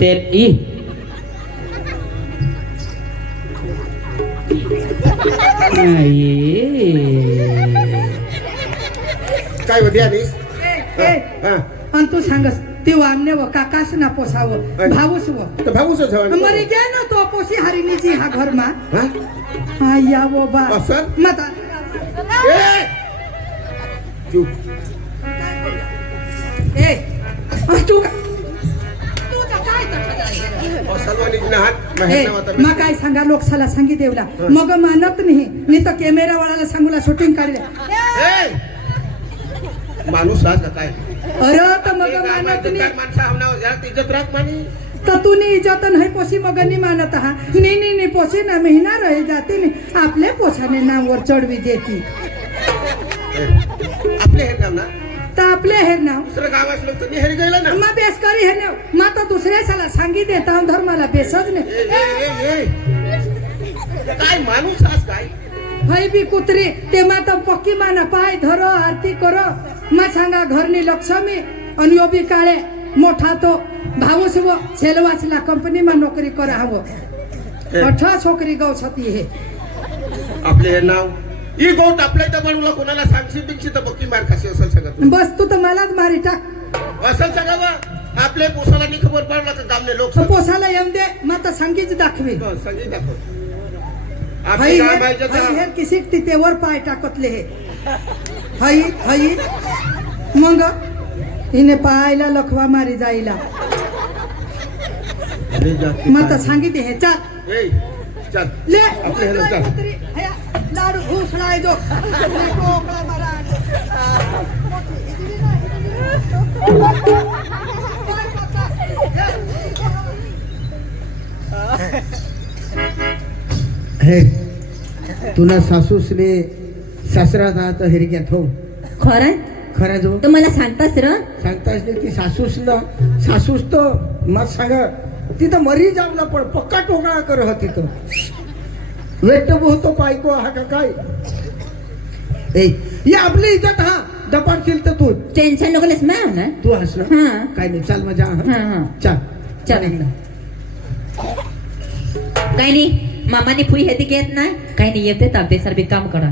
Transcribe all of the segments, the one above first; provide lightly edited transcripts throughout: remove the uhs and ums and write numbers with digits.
ते ई काय होती आणि आणि तू सांगस ते वामने व काकास ना पोसावं भाऊस व तर भाऊच मरी गे ना तो पोसी हरिणीची हा घर मा हा या वो बा असं? मता चूप ए तू मा काय सांगा लोकसाला सांगी देवला मग मानत नाही तर कॅमेरा वाळाला सांगूला शूटिंग काढले माणूस हा का काय अरे तर मग मानत नाही माणसा हमना इज्जत राख मानी तर तू नी इज्जत नाही पोसी मग नी मानत हा नी पोसी ना महिना रहे जाते नी आपले पोसाने नावर चढवी देती आपले हे काम ना तर आपले हे नाव दुसरं गाव असलं तर निहेरी गेलं ना मा बेस करी हे नाव मा तर दुसऱ्या साला सांगी देता धर्माला बेसच नाही काय माणूस हास काय हई बी कुत्री ते मा तर पक्की माना पाय धरो आरती करो मा सांगा घरनी लक्ष्मी आणि यो बी काळे मोठा तो भाऊस व सेलवासला कंपनी मा नोकरी करा हवं 18 छोकरी गौ छती हे आपले हे नाव ई गोट आपल्या तर म्हणूला कोणाला सांगशी बिंगशी तर बक्की मार खाशी असेल सगळं बस तू तर मलाच मारी टाक असेल सगळं बा आपले पोसाला नाही खबर पडला तर गावले लोक पोसाला येऊन दे मा तर सांगीच दाखवी संगीत दाखव हई आपली काय पाहिजे हे किसी तितेवर पाय टाकतले हे हई हई मग हिने पायला लखवा मारी जाईला मग तर सांगितले हे चाल ए चल ले आपले हे चल कुत्री, हया, लाडू घुसलाय जो कोकळा मारा हे तुला सासूसने सासरा जात हिरक्यात हो खरं खरा जो तर मला सांगतास र सांगताच नाही ती सासूस तो मग सांगा तिथं मरी जावला पण पक्का टोकळा कर हो तिथं वेट बोहतो पायको हा का काय ए या आपली इज्जत हा दपाडशील तर तू टेन्शन नको लेस मॅम ना तू हस ना हा. काय नाही चाल मजा हा. चाल चल काही नाही मामाने फुई हेती घेत नाही काही नाही येते तापते सर बी काम करा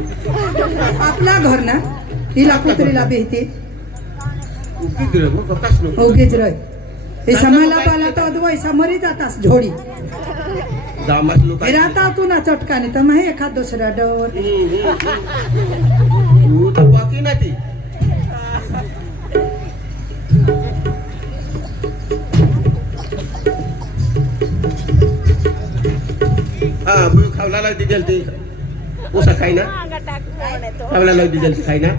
आपला घर ना हिला कुत्रीला बेहते ककाश नको उगेच रय हे समाला पाला तो अदवायसा मरी जातास झोडी गावात लोक हे राहता तू ना चटकाने तर मग एखाद दुसरा डोर तू तर बाकी ना ती हा मी खावला दिदेल ती उसा खाई ना खावला दिदेल ती खाई ना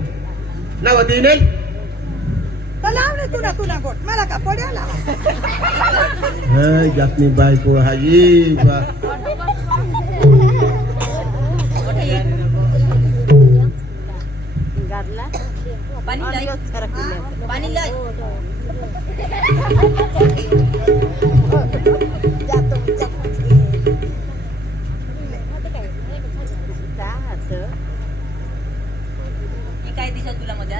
नाव दिनेल तुला गोट मला का पड्याला जातनी बायको हाजी बा पाणी लय काय दिसत तुला मध्ये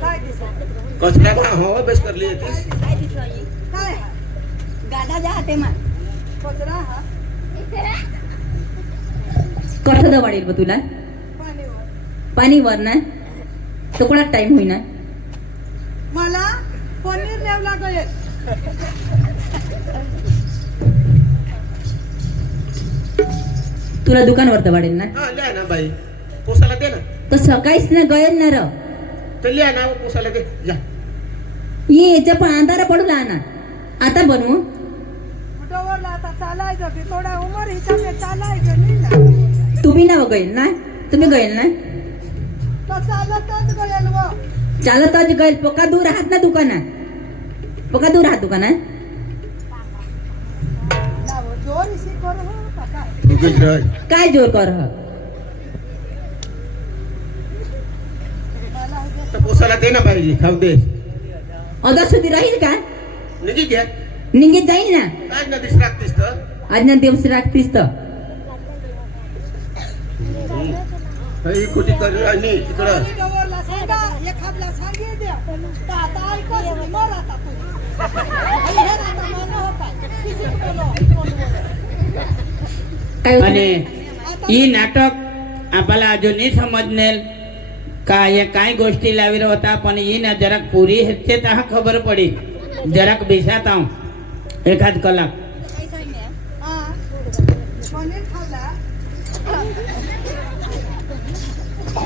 काय दिसत कचरा का हवा बेस करली येतीस काय दिसत काय गाडा जा हाते मा कचरा हा कठद वाढेल ब तुला पाणीवर पाणी वर ना तो कोणा टाइम होईना मला पनीर न्यावं लागेल तुला दुकानवर तर वाढेल ना हा लिहा ना बाई पोसाला दे ना तर सकाळीच ना गयन ना र तर लिहा ना पोसाला दे जा ये याच्या पण अंधारा पडला ना आता बनवू कुठं आता चालायचं की थोडा उमर हिसाबे चालायचं नाही ना तुम्ही ना गयन ना तुम्ही गयन ना तर चालतच गयल व चालतच गयन पका दूर आहात ना दुकानात पका दूर आहात दुकानात जोर इसी करू हो का काय उगीच रह काय जोर कर तर पोसाला दे ना बाई खाऊ दे अगं सुधी राहील का निघी घ्या निघत जाईल ना काय ना दिस राखतीस तर आज ना दिवस राखतीस तर काही कुठे कर आणि तिकडं काय आणि ही नाटक आपल्याला अजूनही समजनेल का या काय गोष्टी लाविर होता पण ही ना जराक पुरी हेचे तर खबर पडी जराक बेसात आव एखाद कलाक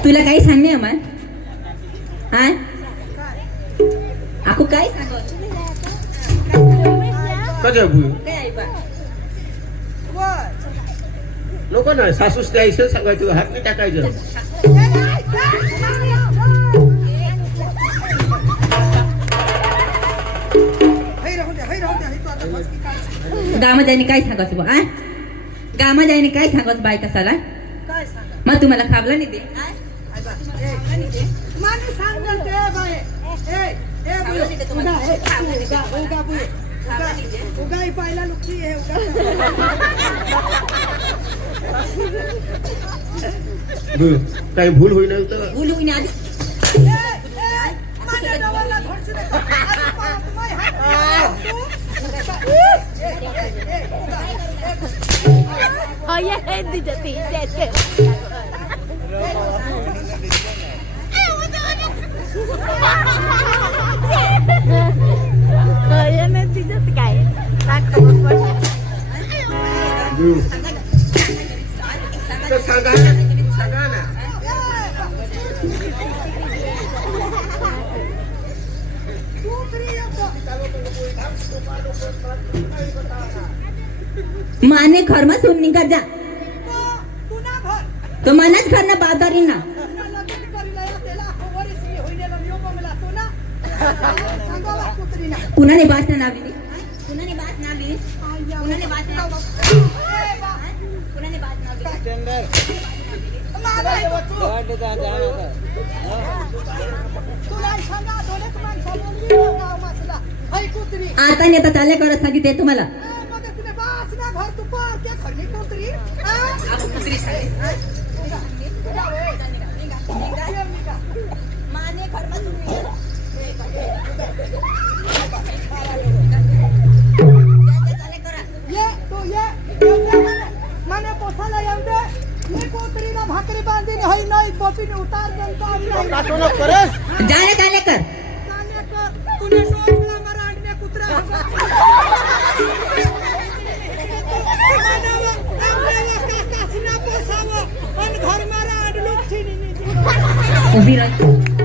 तुला काही सांगणे अमर हा आखू काय सांगू कधी भू नको ना सासूस त्या आईचं सांगायचं हात नाही टाकायचं गामा जाईने काय सांगायचं बा गामा जाईने काय सांगायचं बाय कसाला मग तुम्हाला खावला नाही ते काही भूल होईल तर बोलू नाही आधी Oye, Andy, de ti, Oye, Andy, de ti, काय तर सांगा ना माने घर में सुन निकल जा तो मनाच घर ना बादारी ना कुणाने बात ना नावी कुणाने बात नावी कुणाने बात ना कुणाने बात आता नेता चालले करत सांगितले तुम्हाला भाकरी बांधीन हई नाही पोपीने उतार जाने चाले कर कुणी डोकला मराठने कुत्रा घर मारा लोक उभी रह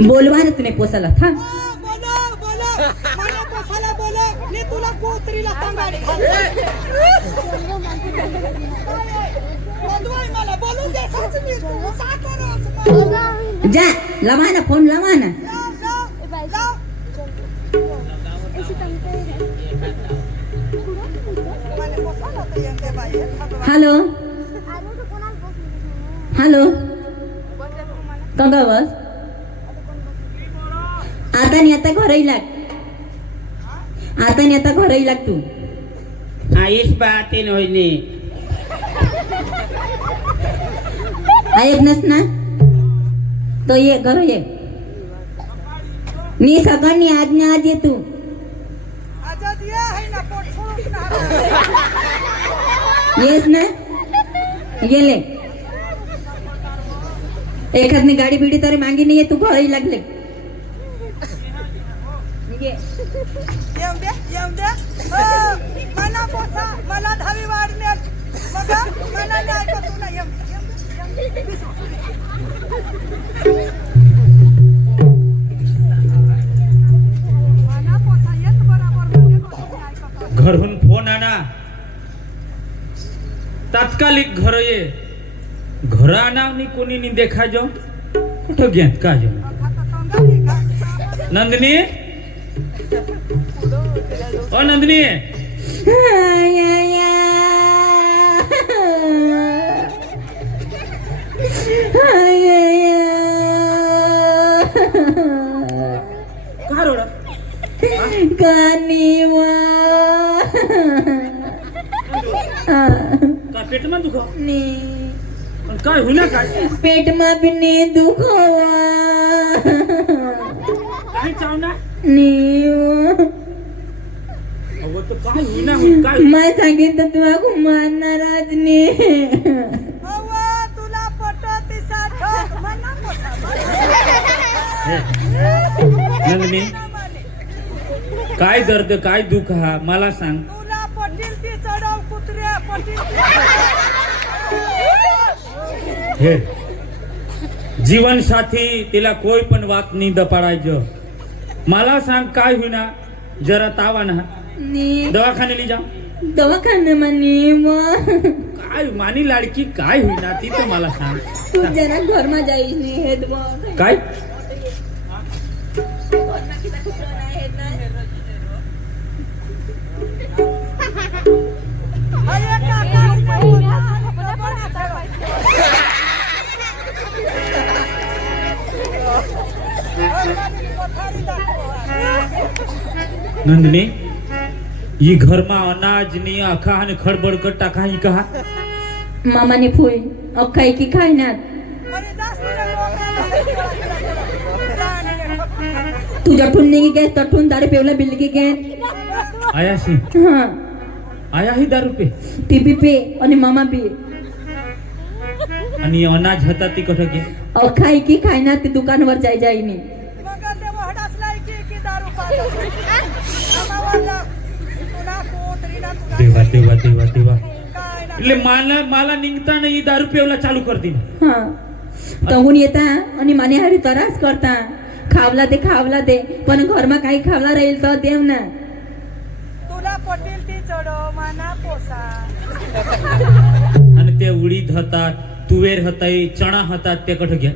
बोलवा ना तुम्ही पोसाला थांब तुला कोत्रीला मला बोलून दे जा लावा ना फोन लावा ना हॅलो हॅलो कंगा बस आता नाही आता घरही लाग आता नाही आता घरही लाग तू आईस बातीन होईनी ऐक नस ना तो ये घर ये नी सगळ्यांनी आज ना आज ये तू येस ना गेले एखादनी गाडी बिडी तरी मागे नाही तू घरही लागले ये. येऊन द्या मला पोसा मला दहावी वाढण्यात मग मला नाही ऐकत तुला घरून फोन आणा तात्कालिक घर ये घर आणा आणि कोणी नाही देखा जो कुठं घेत का जो नंदिनी ओ नंदिनी का रोड काय पेट मा दुखा काय होईना काय पेट मा भी नहीं दुखावा काय चावना अहो तो काय होईना काय मैं सांगितलं तर तुला मारणार आज तुला पटत नंदिनी काय दर्द काय दुःख हा मला सांग तुला पटील ती चढव कुत्र्या पटील हे जीवन साथी तिला कोई पण वात नाही दपाडायचं मला सांग काय होईना जरा तावा ना दवाखान्याला जा दवाखाना म्हणे मग काय मानी लाडकी काय होईना ती तर मला सांग तू जरा घरमा जाईस नाही हे काय नंदिनी ही घरमा अनाज नी अखा आणि खडबड कर टाका ही कहा मामाने फुई अख्खाई की खायनात तुझ्या ठुनने की गॅस तठून दारू पेवला बिल की गॅस आयाशी हा आया ही दारू पे ती बी पे आणि मामा बी आणि अनाज होता ती कुठं घे अख्खाई की खायनात ती दुकानवर जाय जाईनी देवा देवा देवा देवा એટલે मला निघता नाही दारू पेवला चालू करते हा तहून येता आणि माने हरी तरास करता खावला दे पण घरमा काही खावला राहील तर देव ना तुला पटेल ती चढव माना पोसा आणि ते उडीद होतात तुवेर होताय चणा होतात ते कुठं घ्या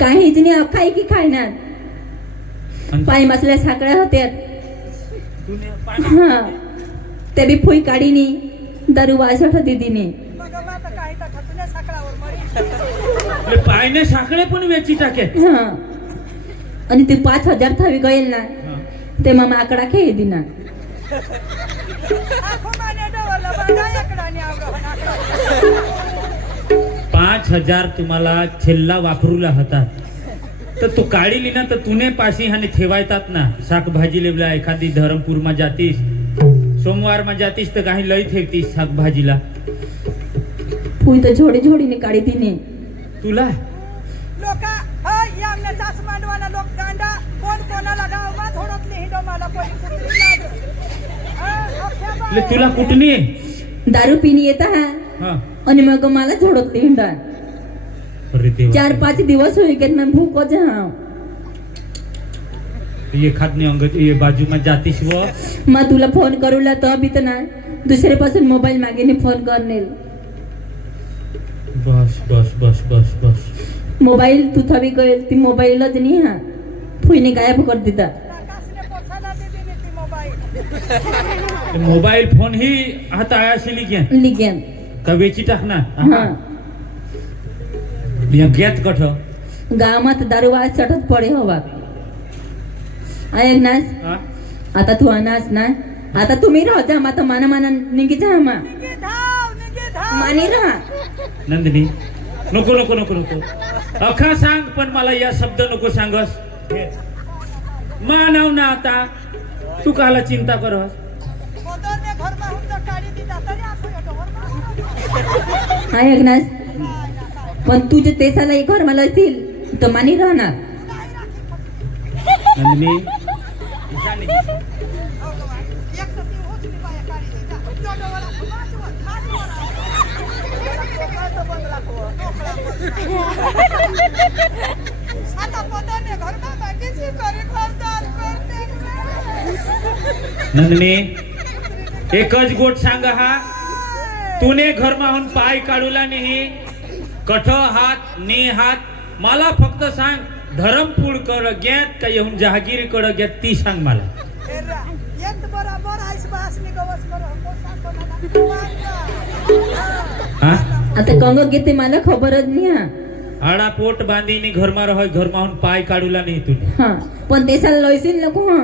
काहीच नाही अख्खाई की खायनात पाय मसल्या साकळ्या होत्यात हा ते बी फुई काढीनी दारू वासठ दीदीने पायने साखळे पण वेची टाके हा आणि ते 5,000 थावी गईल ना ते मग आकडा खेळ दिना 5,000 तुम्हाला छेल्ला वापरूला होता तर तू काढीली ना तर तुने पाशी हाने ठेवायतात ना शाकभाजी लेवला एखादी धरमपूर मा जातीस सोमवार मा जातीस तर काही लई ठेवतीस शाकभाजीला फुई तर झोडीने काढी तिने तुला लोक मांडवाना लोक दांडा कोण कोणाला गाव थोडतली हिंडो मला तुला कुठली दारू पिणी येता हा आणि मग मला झोडत हिंडा अरे देवा 4-5 दिवस होई गेत मैं भूको जाऊं ये खादने अंग ये बाजू में जातीस वो मैं तुला फोन करूला तो अभी तो ना दुसरे पासून मोबाईल मागेने फोन करने बस बस बस बस बस मोबाईल तू थवी गईल ती मोबाईलच नाही हा फुईने गायब कर दिता मोबाईल फोन ही हात आयाशी लिगेन का वेची टाकना हा घेत कठ गावात दारूवाज चढत पडे हवा ऐक नास हा? आता तू अनास ना आता तुम्ही राह जा माता माना माना निघी जा मा मानी राहा नंदिनी नको नको नको नको अखा सांग पण मला या शब्द नको सांगस मानव ना आता तू काला चिंता करस ऐक नास पण तुझे तेसाला एक घर मला असतील तर मानी राहणार नंदिनी नंदिनी एकच गोट सांग हा तूने घर माहून पाय काढूला नाही कठ हात नी हात मला फक्त सांग धरमपूड कड घेत का येऊन जहागिरी कड घेत ती सांग मला हा आता कंग घेते मला खबरच नाही हा आडा पोट बांधीने घर मा रह घर माहून पाय काढूला नाही तुने हा पण तेसाला लयसीन नको हा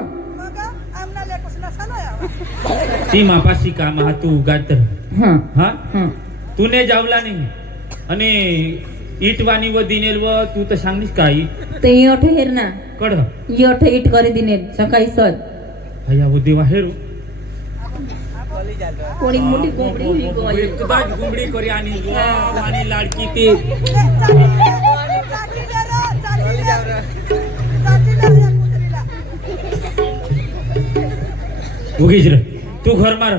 ती मापाशी काम हा तू उगात हा हा हा तूने जावला नाही आणि इटवानी व दिनेल व तू तर सांगनीस का इट ते यठ हेर ना कड यठ इट करे दिने सकाळी सर भैया वो देवा हेरू कोणी मोठी कोंबडी हुई गो आई. एकदाच गुंबडी करी आणि वाव आणि लाडकी ते उगीच रे तू घर मार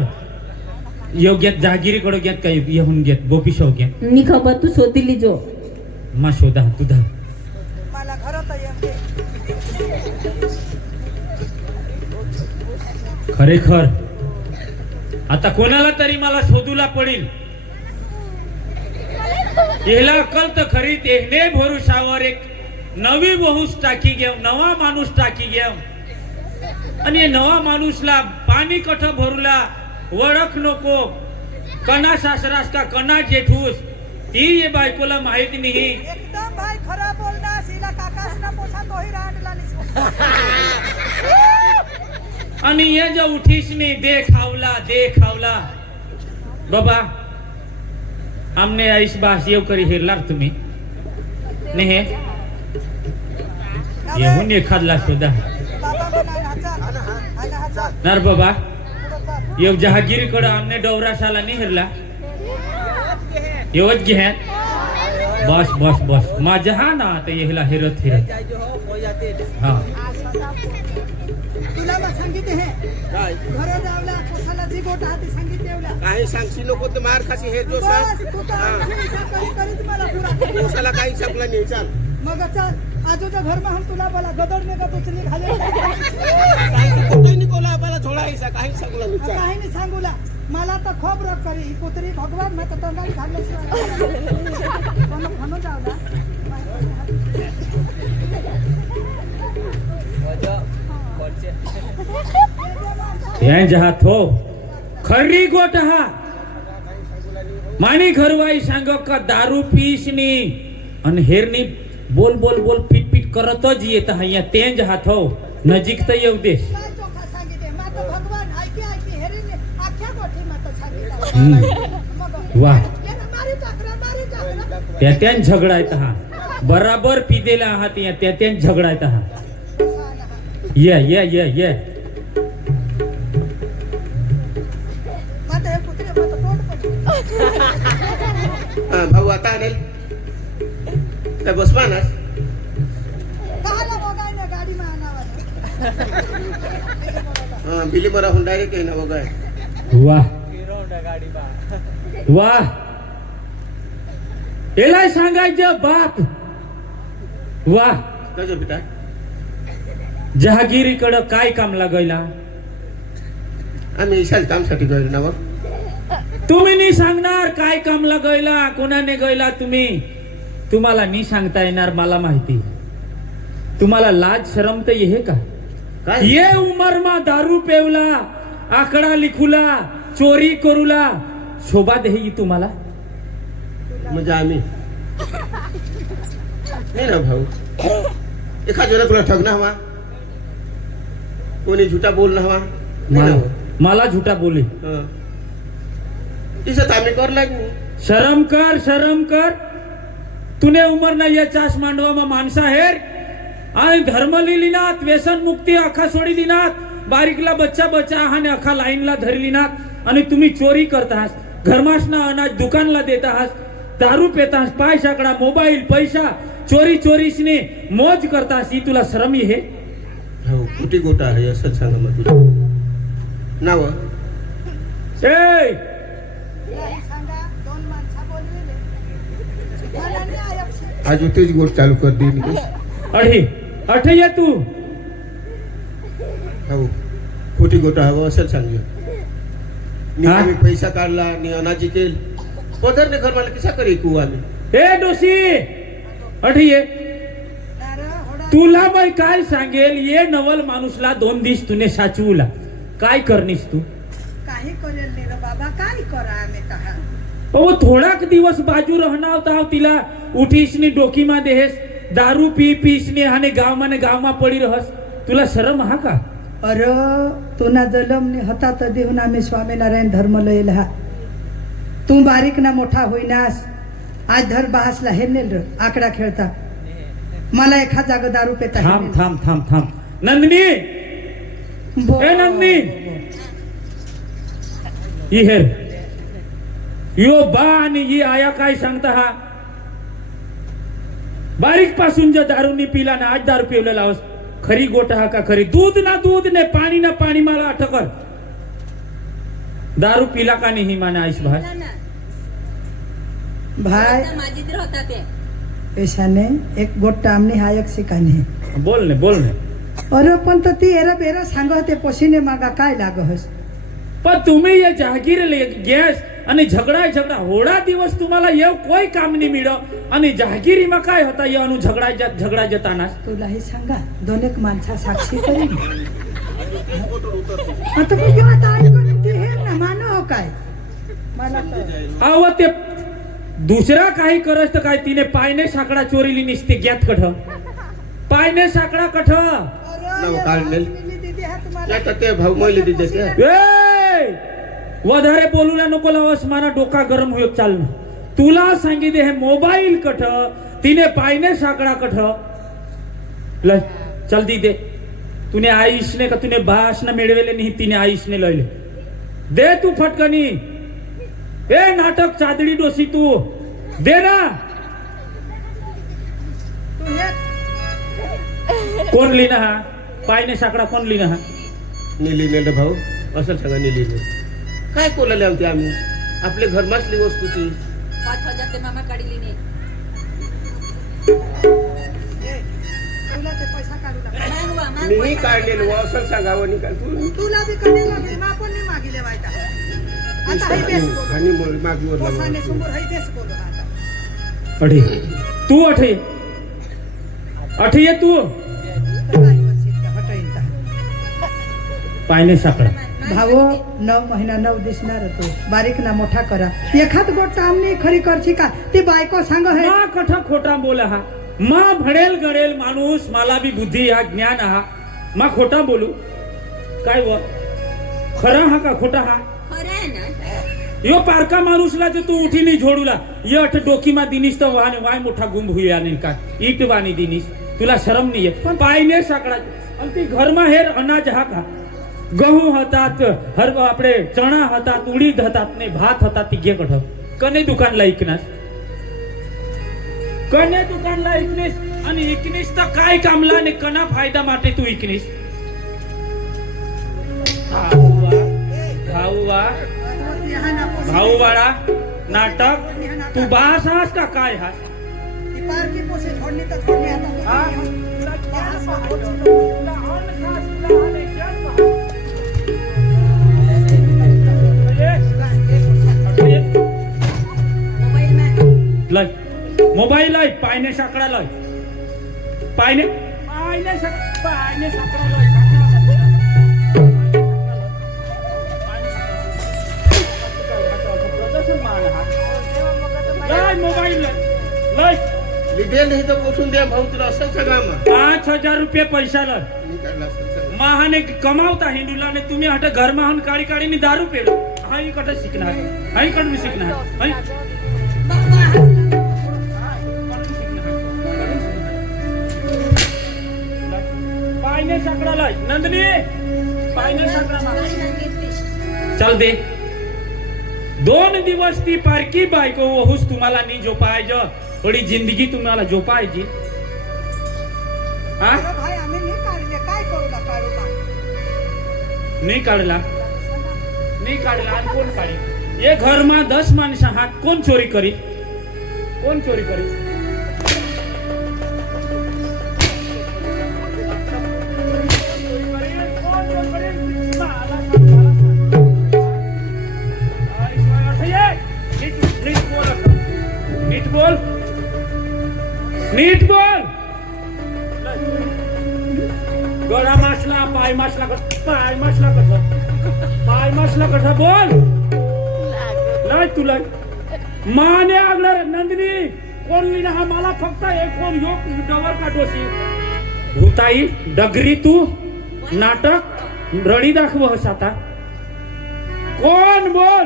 योग्यात जहागिरी कडे घेत काय येऊन घेत बोपी शो घ्या मी खबर तू शोधिली जो मा शोधा तुधा खरेखर आता कोणाला तरी मला शोधूला पडेल याला अक्कल तर खरी तेहने भरोशावर एक नवी बहुस टाकी घेऊन नवा माणूस टाकी घेऊन आणि नवा माणूसला पाणी कठ भरूला ओळख नको कणा सासरास का कणा जेठूस ती ये बायकोला माहित नाही एकदम भाई खरा बोलना सीला काकास ना पोसा तो ही रांडला आणि ये जो उठीस ने दे खावला बाबा आमने आईस बास येऊ करी हेरलार तुम्ही नेहे येऊन एखादला शोधा बाबा बनाय हाचा नार बाबा येऊ जहागिरी कडे आमने डोवरा साला नाही हेरला येवत घ्या बस बस बस माझ्या हा ना आता येला हेरत हा तुला मग सांगितले हे काय घर जावला पोसाला जी गोट हाती सांगितलेवला काही सांगशी नको तर मार खाशी हे जो बस तू तर हिसाब करीत मला पुरा दिवसाला काही संपला नाही चाल मग चल आजूच्या घर माहून तुला बोला गदड ने का तुचली घाले काही कुठे निकोला आपल्याला थोडा हिसा काही सांगला नाही चाल काही नाही सांगूला मला तर खूप रग करी ही पुत्री भगवान मग तर तंगाई घालल्याशिवाय म्हणून जावला हे जहात हो खरी गोट हा मानी घरवाई सांग का दारू पीसनी आणि हेरनी बोल बोल बोल पीट पीट करतच येत हा तेंज हात हो नजीक तर येऊ देश काय चोखा सांगितले मग तर भगवान ऐकी हेरीने आख्या गोठी मग तर सांगितलं वा मारी टाकरा त्यात्यान झगडायत हा बराबर पिदेला आहात या त्यात्यान झगडायत हा ये मग हे पुत्री मग तोंड पण भाऊ आता आणेल काय बसवानास कहाला बघाय ना गाडी मा आणावा बिली बरा होऊन डायरेक्ट आहे ना बघाय वा एला सांगायचं बाप वा कजो बेटा जहागिरीकडं काय काम लागायला आम्ही ईशाच कामसाठी गेलो ना मग तुम्ही नाही सांगणार काय काम लागायला कोणाने गयला तुम्हाला नाही सांगता येणार मला माहिती तुम्हाला लाज शरम तर ये का काय ये उमर मा दारू पेवला आकडा लिखूला चोरी करूला शोभा देही तुम्हाला म्हणजे आम्ही नाही ना भाऊ एखाद वेळेला तुला ठगणं हवा कोणी झुटा बोलणं हवा नाही ना भाऊ. मला झुटा बोले हं. तिसत आम्ही करला की नाही शरम कर तूने उमर ना ये चास मांडवा में माणसा हेर आणि धर्म लिहिनात व्यसन मुक्ती अखा सोडी दिनात बारीकला बच्चा आणि अखा लाईनला धरलीनात आणि तुम्ही चोरी करतास घरमासना अनाज दुकानला देतास दारू पेतास पाय साकडा मोबाईल पैसा चोरीसने मौज करतास ही तुला शरम हे भाऊ कुठे गोटा आहे असं सांगा मग तुला नाव ए आज तेच गोट चालू कर दे अठे ये तू भाऊ कुठे गोटा हवं असं सांगू मी हा? आम्ही पैसा काढला आणि अनाजी केल पदरने घर मला किसा करे कू आम्ही ए डोशी अठे ये तुला बाई काय सांगेल ये नवल माणूसला 2 दिवस तुने साचवला काय करनीस तू काही करेल नाही रे बाबा काय करा आम्ही तहा वो थोडाक दिवस बाजू रहना होता तिला उठीसनी डोकीमा देहेस दारू पीसने हाने गावमा पडी रहस तुला शरम हा का अरे तुना जलमने हातात देऊन आम्ही स्वामीनारायण धर्म लयला हा तू बारीक ना मोठा होईनास आज धर बहासला हे नेल र आकडा खेळता मला एखा जागा दारू पेता थांब नंदिनी ए नंदिनी ही हेर यो बा आणि ही आया काय सांगता हा बारीक पासून जर दारूनी पिला ना आज दारू पिवला लावस खरी गोटा हा का खरी दूध ने पाणी मला अटकर दारू पिला का नाही माना आईस भाई भाई पेशाने एक गोट्टा आमने हा एक शिकाने बोल ने अरे पण तर ती एरा बेरा सांगते पशीने मागा काय लागहस पण तुम्ही ये जहागीर गॅस आणि झगडा होडा दिवस तुम्हाला येव कोई काम नाही मिळ आणि जहागिरी मा काय होता ये अनु झगडा जताना तुला हे सांगा 2 एक माणसा साक्षी करेल आता पण आता ऐकून ती हे ना मानो हो काय मला तर अव ते दुसरा काही करस तर काय तिने पायने साकडा चोरीली निसते गॅत कठ पायने साकडा कठ नाव काढलेल नाही तर ते भाऊ मैले दिले ते वधारे बोलूला नको लावस माना डोका गरम होत चालणं तुला सांगितले हे मोबाईल कठ तिने पायने साकडा कठ ल चल दी दे तूने आईशने का तूने भाषण मिळवेले नाही तिने आईशने लयले दे तू फटकनी ए नाटक चादडी डोसी तू दे ना कोण लिहिणं हा पायने साकडा कोण लिहिणं हा नेली नेलं भाऊ असं सांगा नेली काय कोलाले आमचे आम्ही आपले घर मासली वस्तूची 5,000 ते मामा काढली नाही तुला ते पैसा काढू लागला मीही काढलेलो असं सांगावं नाही का तू तुला बी कधी लागले मा पण नाही मागिले वायता आता हे बेस बोल आणि मागीवर पोसाने समोर हे बेस बोल आता अठे तू अठे ये तू पायने साकडा भावो 9 महिना 9 दिसणार तो बारीक ना मोठा करा एखाद गोट आमने खरी करची का ती बायको सांग हे मा कठ खोटा बोला हा मा भडेल गडेल माणूस मला बी बुद्धी हा ज्ञान हा मा खोटा बोलू काय व खरा हा का खोटा हा यो पारका माणूसला जे तू उठीनी झोडूला ये अठ डोकीमा दिनीस तर वाय मोठा गुंब हुई आणि का ईट वाणी दिनीस तुला शरम नाही पण पायने साकडा आणि ती घरमा हेर अनाज हा का गहू हतात हर आपले चणा हतात उडीद हतात ने भात हतात ती घे कठ कने दुकानला इकनास कने दुकानला इकनीस आणि इकनीस तर काय कामला ने कना फायदा माटे तू इकनीस भाऊ वाळा नाटक तू बास हास का काय हास लय मोबाईल लय पायने साकडा लय पायने साकडा लय मोबाईल लय लिडेल नाही तर बसून द्या भाऊ तुला असं सगळा मग 5,000 रुपये पैशाला मी काढला असं सगळं. महाने कमावता हिंदूला ने तुम्ही हट घर माहून काळी काळी नि दारू पेलो हाई कट शिकणार हाई कट मी शिकणार हाई पायने साकडाला नंदनी पायने साकडा चल दे 2 दिवस ती पारकी बायको ओहूस तुम्हाला नी जो पाहिजे थोडी जिंदगी तुम्हाला जो पाहिजे हा भाई आम्ही नाही काढले काय करू का काढू का नाही काढला नाही काढला आणि कोण काढी ये घर मा 10 माणस हात कोण चोरी करी कोण चोरी करी नीट बोल नीट बोल गळा मासला पाय मासला पाय मासला कसा बोल नाही तुला माने आगणार नंदिनी कोण लिहिणं हा मला फक्त एक कोण योग डवर का डोशी भूताई डगरी तू नाटक रडी दाखव हस आता कोण बोल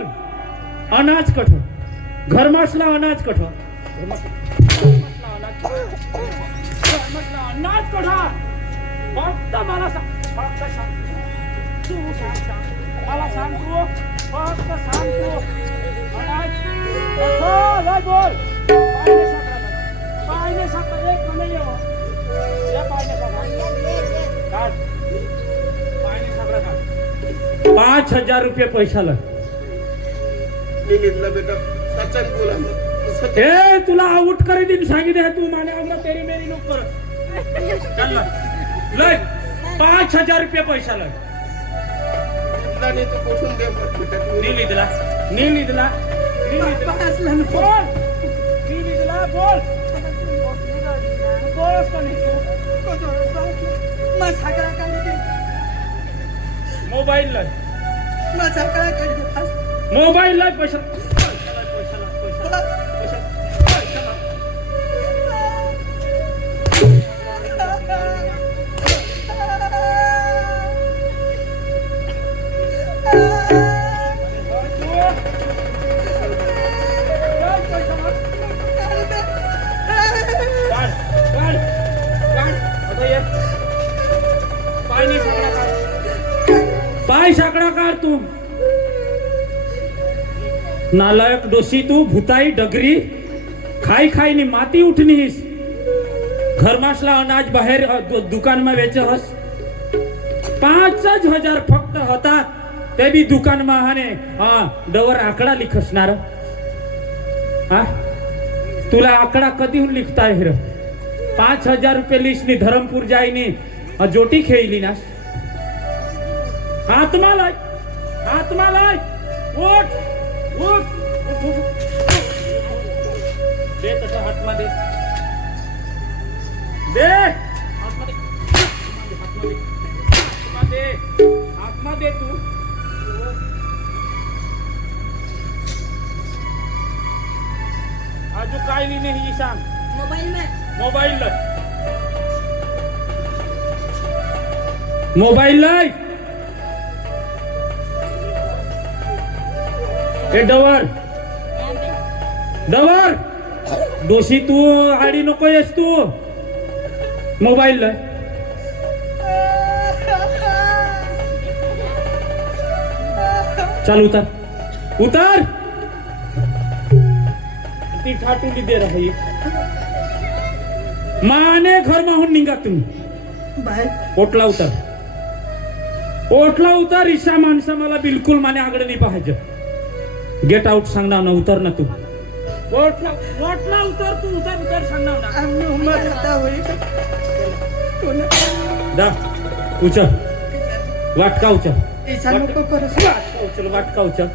अनाज कठ घर मासला अनाज कठ अनाज कठा फक्त मला फक्त सांग तू सांग मला सांग तू फक्त सांग तू अनाज कठा बोल पायने साकडा एक कमी येऊ या पायने साकडा काढ पायने साकडा काढ 5,000 रुपये पैशाला मी घेतलं बेटा सच्चाच बोला मग. ए तुला आउट करे दिन सांगितले तू माने आगला तेरी मेरी नको कर चल लय 5,000 रुपये पैशाला लिहिला नाही तर बसून द्या मग बेटा तू. नी लिहिला असलं ना बोल नी लिहिला बोल बोलच का नाही मग सगळा काढले मोबाईल लय मग सगळा काढले मोबाईल लय पैसा पाय साकडा काढ तू नालायक डोशी तू भूताई डगरी खाई खाई नी माती उठनीस घर मासला अनाज बाहेर दुकान में वेच हस 5,000 फक्त होता ते बी दुकान में हाने डवर आकडा लिखसणार हा तुला आकडा कधी लिखता है 5,000 रुपये लिस्ट नी धरमपुर जाईनी जोटी खेळली ना आत्मा लाय उठ दे तसा हातमध्ये दे हातमध्ये तू आजू काय लिहिणे ही सांग मोबाईल लय ए डवर दोषी तू आडी नको येस तू मोबाईल चल उतर ती ठाटूली दे रही माने घर माहून निघा तुम्ही बाय ओटला उतर ईशा माणसं मला बिलकुल माने आगड नाही पाहिजे गेट आउट सांगणार ना उतर ना तू ओटला उतर तू उतर सांगणार ना आम्ही उमर आता होईल दा उचल वाटका ऐसा नको करू वाटका उचल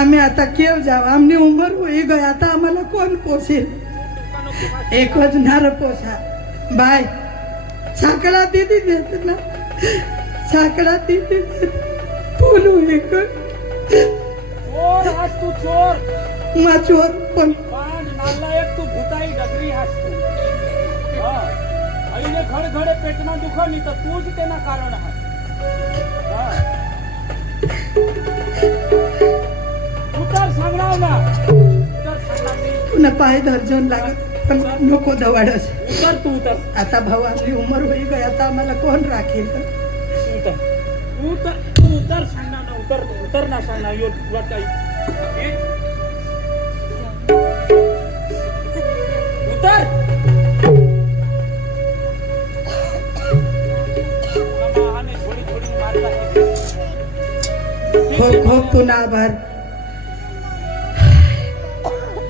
आम्ही आता केव जाऊ आमनी उमर होई गई आता आम्हाला कोण पोसेल एकच नार पोसा बाय साकडा दिदी देत ना साकडा दिदी बोलू एक चोर मा चोर पण नाला एक तू भूताई डगरी हास तू पेटणं दुःख नाही तर तूच त्यांना कारण आहे उतर सांगणार ना उतर सांगणार मी. पुन्हा पाय धरजून लागत पण नको दवाडस. उतर तू उतर आता भाऊ आपली उमर होई गई, आता आम्हाला कोण राखेल? तू उतर उतर तू उतर सांगणार ना उतर उतर ना सांगणार यो तुला काही उतर महाने थोडी थोडी मारला खूप खूप तुला आभार,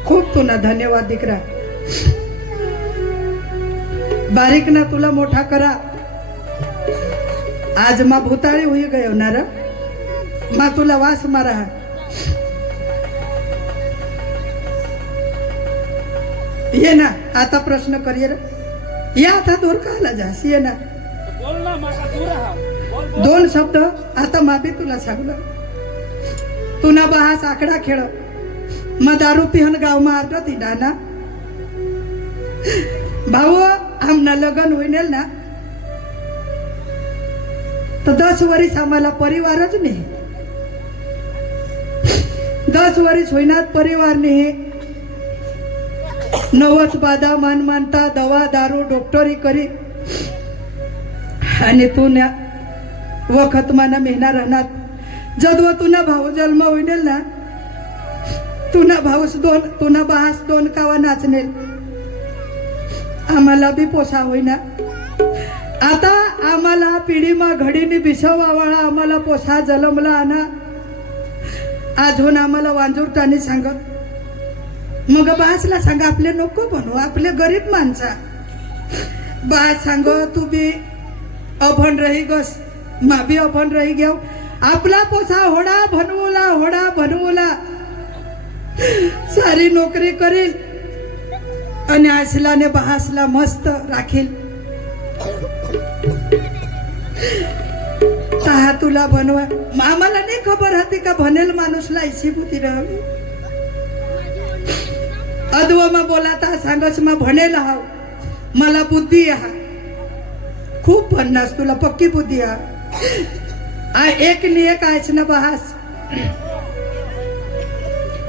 खूप तुला धन्यवाद दिकरा. बारीक ना तुला मोठा करा. आज मा भूताळी होई गयो ना र, मा तुला वास मारा. ये ना आता प्रश्न कर र, या आता दूर काला जास. ये ना बोल ना माका दूर राहा बोल बोल. दोन शब्द आता मा बी तुला सांगलं. तुना बहास आकडा खेळ मग दारू पिहन गाव मा आडत ना भाऊ. आमना लग्न होईनेल ना तर 10 वर्ष आम्हाला परिवारच नाही. 10 वर्ष होईनात परिवार नाही. नवस बाधा मान मानता दवा दारू डॉक्टरी करी आणि तू ना वखत माना मेहना राहणार. जदव तुना भाऊ जन्म होईनेल ना तुना भाऊस दोन तुना बहास दोन कावा नाचनेल. आम्हाला बी पोसा होईना. आता आम्हाला पिढीमा घडीने बिसव आवाळा आम्हाला पोसा जलमला आणा. अजून आम्हाला वांजूरतानी सांगत मग बासला सांगा आपले नको बनू, आपले गरीब माणसा. बास सांग तू बी अभण रही गस, मा बी अभण रही घेऊ. आपला पोसा होडा भनवला सारी नोकरी करील आणि आसलाने बहासला मस्त राखील. तहा तुला बनवा. आम्हाला नाही खबर होती का भनेल माणूसला ऐशी बुद्धी राहावी. अद्व मा बोलाता सांगस मा भनेल हाव मला बुद्धी हा खूप भन्नास तुला पक्की बुद्धी हा. एक नि एक आहेच ना बहास.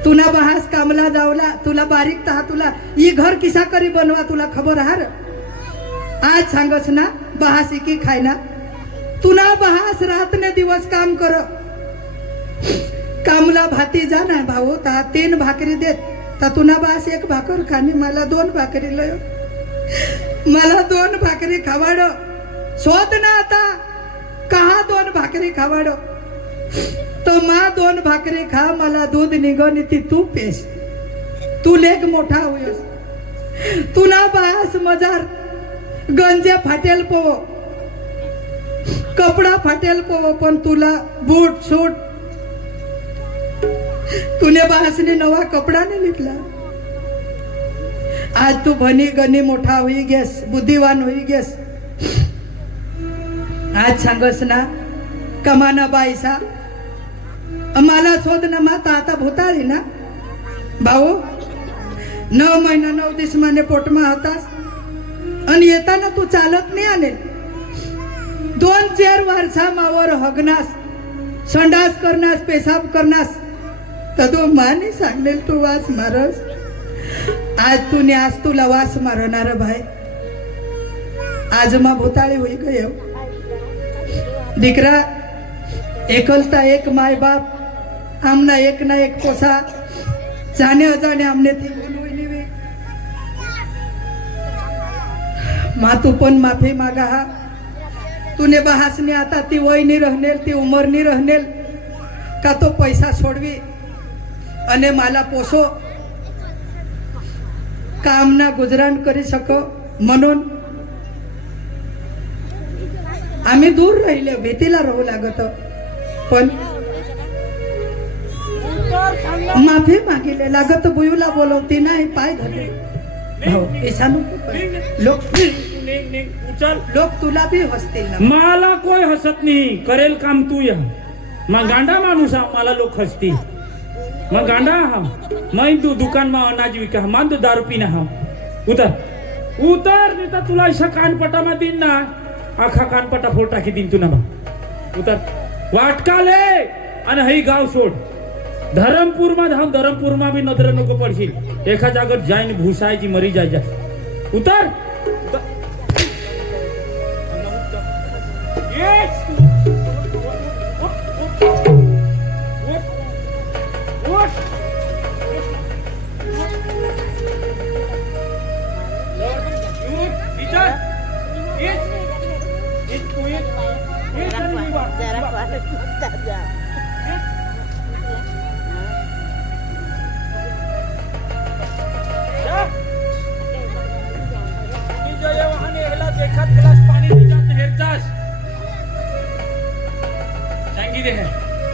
तुला बहास कामला जावला तुला बारीक तहा तुला ही घर किसा करी बनवा तुला खबर हार. आज सांगस ना बहास इकी खायना. तुला बहास रात ने दिवस काम कर. कामला भाती जा ना भाऊ ता 3 भाकरी देत ता तुना बहास 1 भाकर खाणी. मला 2 भाकरी लय, मला 2 भाकरी खावाड. शोध ना आता कहा 2 भाकरी खावाड. तो मा 2 भाकरी खा मला दूध निघन ती तू पेस. तू लेख मोठा होयस. तुला बास मजार गंजे फाटेल पोव कपडा फाटेल पोव पण तुला बूट सूट तुने बासने नवा कपडा ने लिखला. आज तू भनी गणी मोठा होई गेस, बुद्धिवान होई गेस. आज सांगस ना कमाना बाईसा मला शोध ना माता आता भूताळी ना भाऊ. 9 महिना 9 दिवस माने पोटमा होतास आणि येताना तू चालत नाही आले. 2-4 वर्षा मावर हगनास संडास करनास पेशाब करनास तदो माने सांगेल तू वास मारस. आज तू आज तुला वास मारणार भाई. आज मा भूताळी होई गयो. दीकरा एकलता एक माय बाप आमना एक ना एक पोसा जाने अजाने आमने थी बोलवली वे. मा तू पण माफी मागा हा. तूने बहासने आता ती वय नहीं रहनेल ती उमर नहीं रहनेल का तो पैसा सोडवी आणि मला पोसो कामना गुजराण करी सको म्हणून आम्ही दूर राहिले. भीतीला राहू लागत पण माफी मागिले लागत. बुयूला बोलवती नाही पाय धरले. भाऊ ऐसा नको लोक तुला भी हसतील ना. मला कोई हसत नाही. करेल काम तू या. मग गांडा माणूस हा मला लोक हसतील. मग गांडा हा मैं तू दुकान में अनाज विका मान तू दारू पीना हा. उतर उतर नहीं तो तुला ऐसा कान पटा में दिन ना आखा कानपटा फोड टाकी दिन तुला उतर वाटकाले आणि हई गाव सोड धरमपूर मा धाव धरमपूर मा बी नजर नको पडशील एका जागर जाईन भुसायची मरी जाय जा उतर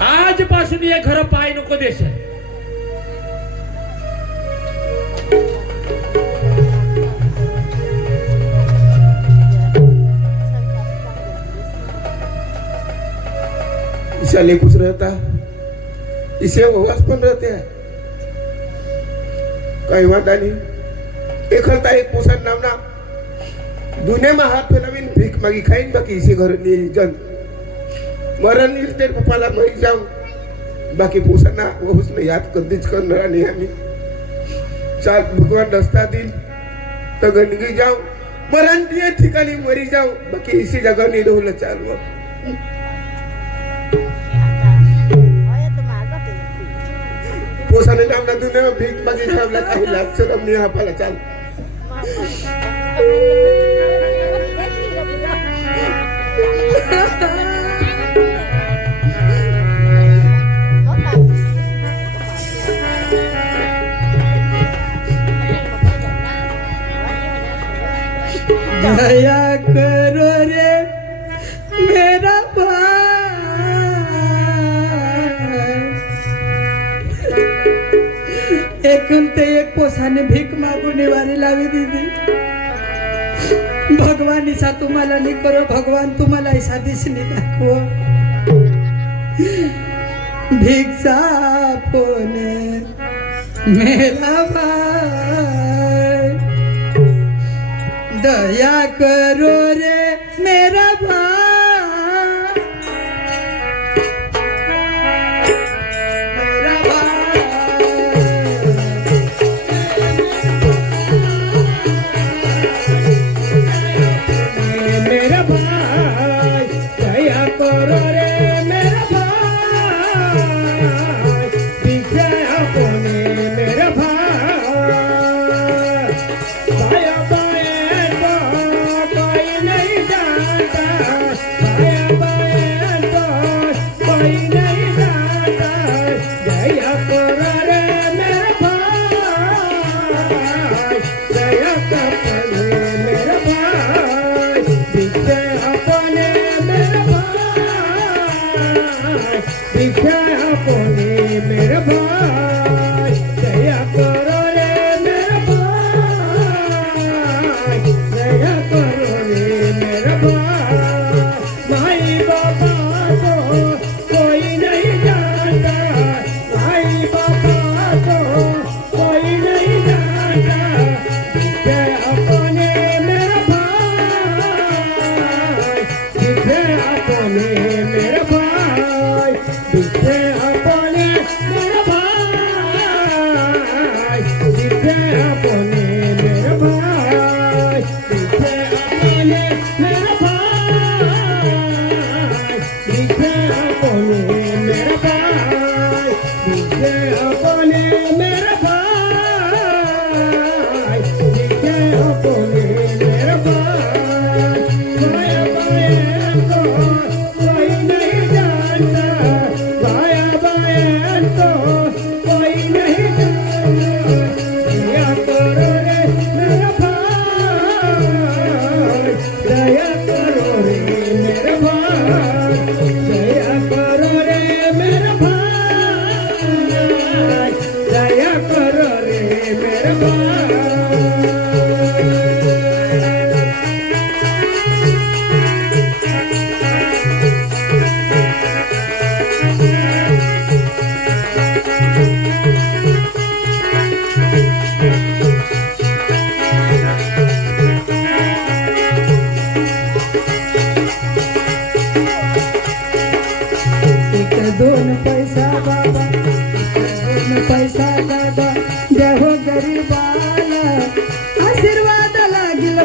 आजपासून ये घर पाय नको देश ईशाले कुछ रहता इसे होवास पण रहते हैं काही वाटा नहीं एक हलता एक पोषण नामना दुनिया में हाथ पे नवीन भीख मागी खाइन बाकी इसे घर नहीं जन मरण नहीं तेरे पप्पाला मरी जाऊं बाकी पोषणा वो उसने याद कधीच करणार नाही आम्ही चाल भगवान रस्ता दिल तर गणगी जाऊ मरण दिए ठिकाणी मरी जाऊ बाकी इसी जगह नहीं रहूला चालू पोषाने नामना दुनिया में भीख मागी खावला काही लाभ शरम नहीं आपला चाल दया करो रे मेरा भाई एकूण एक पोसाने भीक मागून वारी लावी दिली भगवान ऐसा तुम्हाला नाही करो भगवान तुम्हाला ऐसा दिसली दाखव भिक्षा पोने मेरा भाई दया करो रे मेरा भाई मेरा भाई मेरा भाई दया करो रे मेरा भाई भिक्षा पोने मेरा भाई भाया भाई कोई नहीं जानता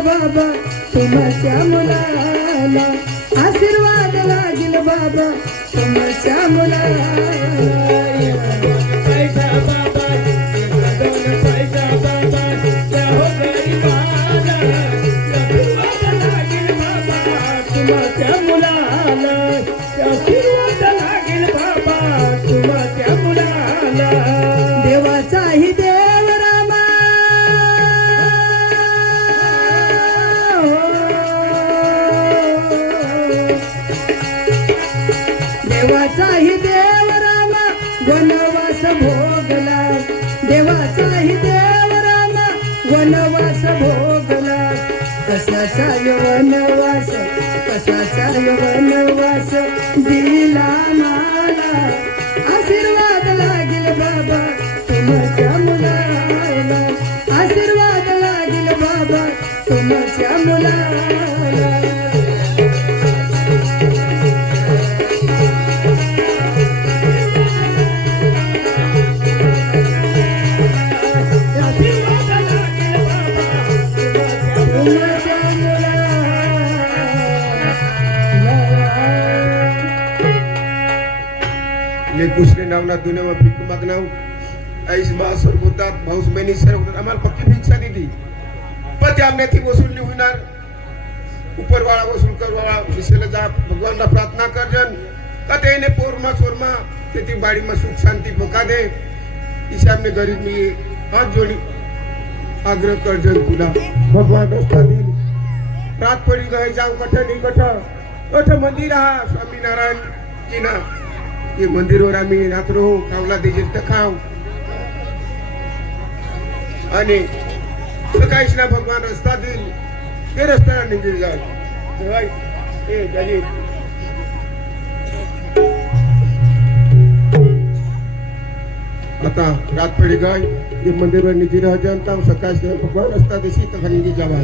बाबा तुमच्या मुलाला आशीर्वाद लागेल बाबा तुमच्या मुलाला पैसा बाबा पैसा बाबा त्या हो गरीबाला आशीर्वाद लागेल बाबा तुमच्या मुलाला आशीर्वाद लागेल बाबा तुमच्या मुलाला देवाचाही देव रामा देवाचाही देव रामा वनवास भोगला देवाचाही देव रामा वनवास भोगला कशाचा वनवास कशाचा वनवास दिला मला आशीर्वाद लागेल बाबा तुमच्या मुलाला आशीर्वाद लागेल बाबा तुमच्या मुलाला लेकुसने नावना दुनियामा भीक मागनाव ऐस मा सर होतात भाऊस बहिणी सर होतात आम्हाला पक्की भिक्षा दिली पण ते आमने ती वसूल नाही होणार उपरवाळा वसूल करवाळा विषयला जा भगवानला प्रार्थना करजन का तेने पोरमा सोरमा ते ती बाड़ीमा सुख शांति भोका दे इसे हमने गरीब में हाथ जोड़ी आग्रह करजन तुला भगवान रस्ता दिल रात पड़ी गए जाऊ कठा नहीं कठा कठा मंदिर हा स्वामीनारायण जी ना ये मंदिरवर आम्ही रात्र खावला देजे तर खाव आणि सकाळीच ना भगवान रस्ता देईल ते रस्त्याला निघून जाईल ए जाजी आता रात पड़ी गई ये मंदिरवर निजी रह जानता हूँ सकाळीच भगवान रस्ता देशी तर खाली जावा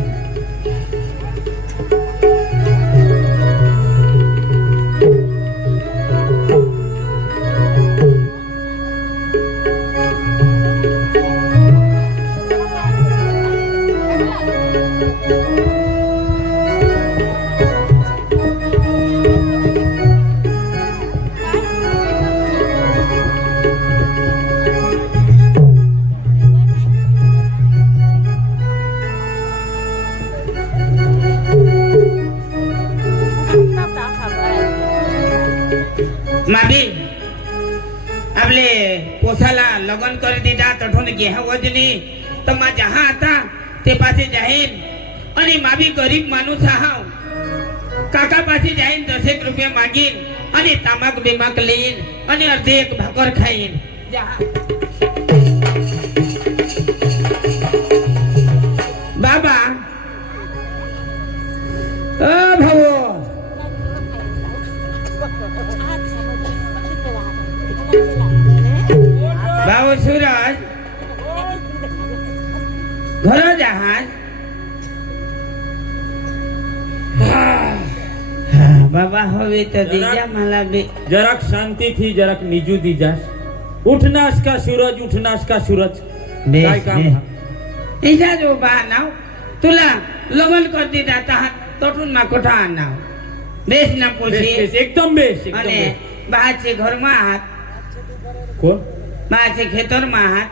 माभी आपले पोसाला लगन कर दीदा तठून घ्या वजनी तर मा जहा आता ते पासे जाईन आणि माभी गरीब माणूस आहाव काका पासे जाईन 10 रुपये मागीन आणि तामाक बिमाक लेईन आणि अर्धे एक भाकर खाईन बाबा भाऊ भाऊ सूरज घर जहाज बाबा हवे तो दीजा मला भी जराक शांति थी जराक निजू दीजास उठनास का सूरज उठनास का सूरज काय काम हा? ऐसा जो बानाव तुला लगन कर दीदा ता तोठून मा कोठा आनाव बेस ना बेस, पोसी बेस, एकदम बेस एकदम અને बेस. બાचे ઘરમાં હાથ कोण બાचे ખેતરમાં હાથ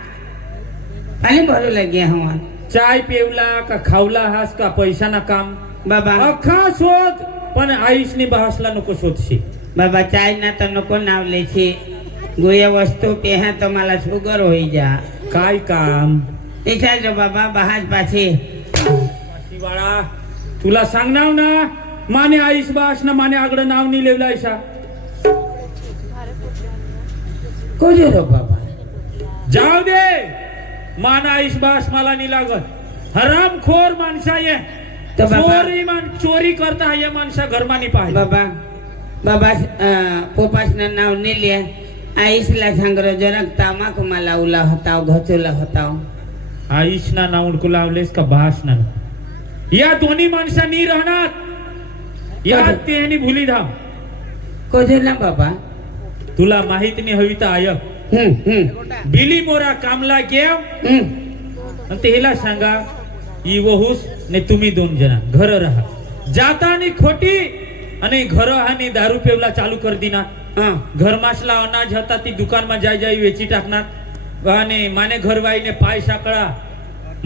પાણી ભરું લાગ્યા હું चाय पेवला का खावला हास का पैसा ना काम બાબા अख्खा शोध पण आईशनी बहासला नको शोधशी બાબા ચાય ના તો नको नाव લે છે गोया वस्तू पेहा तो मला शुगर होई जा काय काम ऐसा जो बाबा बहाज पाछे वाळा तुला सांगनाव ना माने आईश बास ना माने आगड नाव नी लेवला ऐसा कोजो रो बाबा जाऊ दे मान आईश बास मला नी लागत हरामखोर माणसा ये तो बाबा चोरी करता ये माणसा घरमानी पाय बाबा बाबा पोपास ना नाव ने लिया आईसला सांगरो जरक तामाक मला उला हताव घचोला हताव आईश ना नाव उडकू लावलेस का बास ना या दोन्ही माणसा नी राहणार या तेनी भुली धाम कोजो ना बाबा तुला माहित नाही हवी तर आय बिली मोरा कामला गेव आणि तेला सांगा ઈ વહુસ ને તુમી દોન જણા ઘર રહા જાતાની ખોટી અને ઘર હાની દારૂ પેવલા ચાલુ કરી દીના હા ઘર માસલા અનાજ હતા તી દુકાનમાં જાય જાય વેચી ટાકના અને માને ઘરવાઈને પાય સાકડા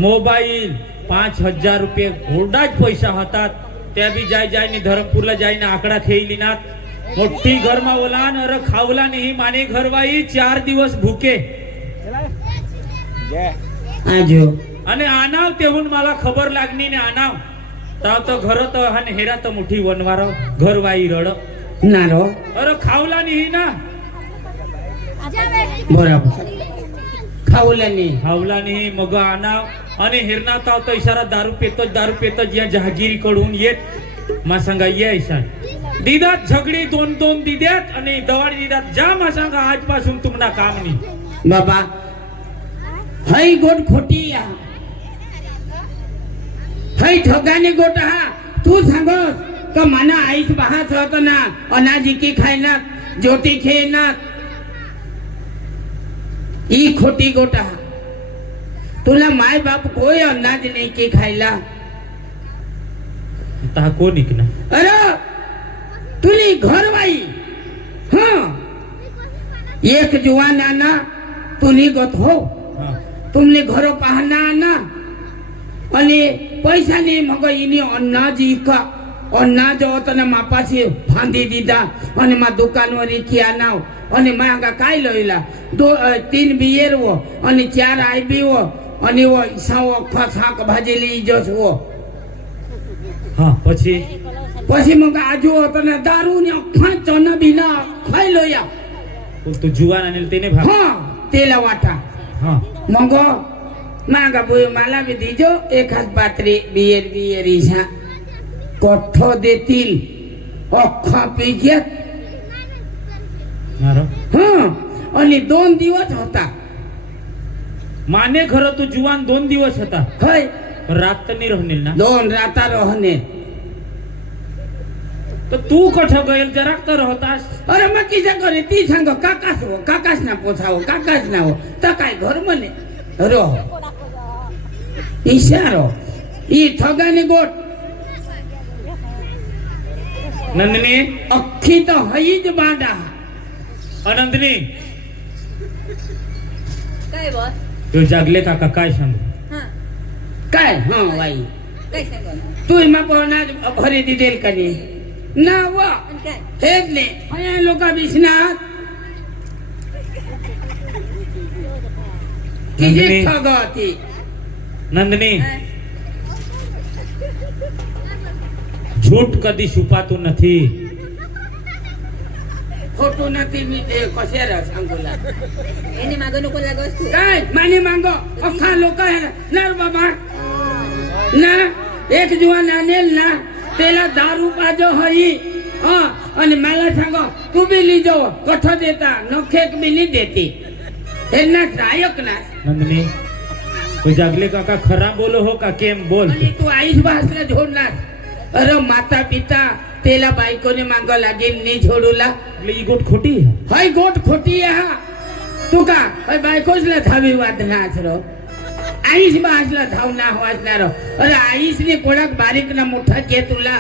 મોબાઈલ 5000 રૂપિયા હોડા જ પૈસા હતા ત્યાં બી જાય જાય ની ધરમપુરલા જઈને આંકડા થઈ લીના મોટી ઘરમાં ઓલા ને અરે ખાવલા નહીં માને ઘરવાઈ 4 દિવસ ભૂકે આજો અને આનાવ તેવું માલા ખબર લાગની ને આનાવ તાવ તો ઘર તો હને હેરા તો મુઠી વનવારો ઘરવાઈ રડો નારો અરે ખાવલા નહીં ના બરાબર ખાવલાની ખાવલા નહીં મગા આનાવ અને હેરના તાવ તો ઈશારા દારૂ પીતો જ્યાં જહાગીરી કડું ये માં સંગા ये ઈશાન દીદા ઝગડી दोन દીદેત અને દવાડી દીદા જા માં સંગા આજ પાસું તુમના કામ ની બાબા હઈ ગોટ ખોટી હઈ ઠગાની ગોટ હા તું सांगो का मना आईस बहाच होत ना अनाजी की खायना ज्योती खेना ई खोटी गोट हा तुला माय बाप कोई अनाज नहीं की खायला ता कोण इकना अरे तुली घरवाई हाँ एक जुवान आना तुली गोत हो હા तुमने घरो पाहना आना અને પૈસા ની મગો ઈની અનાજ ઈકા અનાજ તને માપાસી ફાંદી દીધા અને માં દુકાન વરી ક્યાં નાવ અને માંગા કાઈ લઈલા 3 બિયરવો અને 4 આઈબીઓ અને ઓ ઈસાઓ શાક ભાજી લઈ જશો હા પછી પછી મગા આજુ તને દારૂ ને અખા ચના બીના ખાઈ લોયા તો જુવાન અને તેને ભાગ હા તેલા વાટા હા મંગો मांगा बोय माला भी दीजो एक हाथ पात्री बियर ईसा कोठो देतील अख्खा पी गया મારો हाँ आणि 2 दिवस होता માને ઘર તો જુવાન 2 દિવસ હતા हय પણ રાત તો નહીં રહનેલ ના 2 राता रहने તો તું કઠો ગયેલ જરાક તો રહતાસ अरे मग किसा करे ती सांगो काकास ना पोछाओ काकास ना हो तर काय घर मने रो ईशारो ई ठगानी गोट નંદની अख्खी तो हई ज बांडा अनंतनी काय बॉस तो जागले काका काय सांगू हा काय हाँ वाई काय सांगू तू इमा कोणा भरी दिदेल कनी ना वा आणि काय हेच ने अया लोका बिसनात किजे नंदिनी. ठगती નંદની झूठ कधी છુપાતું નથી खोटू नती मी ते कशेर सांगूला એને માગો नको लागस तू काय माने मांगो अख्खा लोक नर बाबा ना एक जुवान आनेल ना तेला दारू पाजो हई हाँ आणि मला सांगो तू बी लीजो कठो देता नखेक बी नहीं देती हे ना रायक ना નંદની तो जागले काका खरा बोलो हो का केम बोल आणि तू आईस भासला झोडणार अरे माता पिता तेला बायकोने मांग लागेल नी झोडूला એટલે ઈ ગોટ ખોટી હે हय गोट खोटी आहे हा तू का हय बायकोसला धावी वादनाच रो आईस भासला धावना वाजणार अरे आईसने कोणाक बारीक ना मोठा के तुला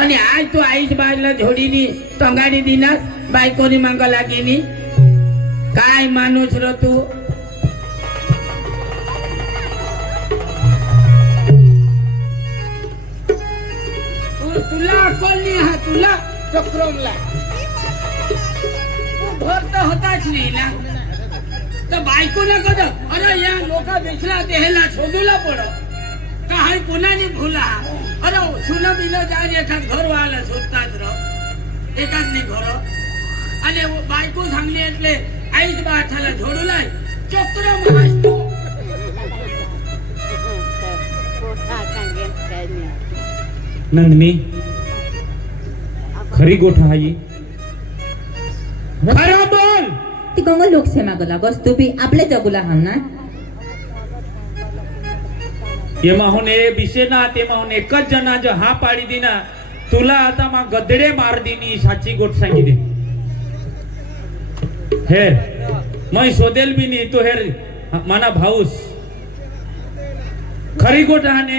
आणि आज तू आईस भासला झोडीनी तंगाडी दिनास बायकोने मांग लागेनी काय माणूस रो तू तुला अक्कल नाही हा तुला चक्रमला तू घर तर होताच नाही ना तर बायकोला कद अरे या लोका बेचला देहला शोधूला पड काय कोणाने भूला अरे सुना बिना जाय एखाद घर वाला शोधतात र एकाच नाही घर आणि बायको सांगली એટલે आईच बाठाला झोडूलाय चक्रम हासतो पोसा कांगेन काय नाही નંદની ખરી ગોઠ હાઈ ખરા બોલ ती कोंग लोक से मागो लागस तू बी आपले जगुला हाव ना એમાં હું એ વિશે ના તેમાં હું એક જ જણા જો હા પાડી દીના तुला आता मा गदडे मार दिनी साची गोट सांगी दे हेर मैं शोधेल बी नाही तो हेर माना भाऊस खरी गोट हाने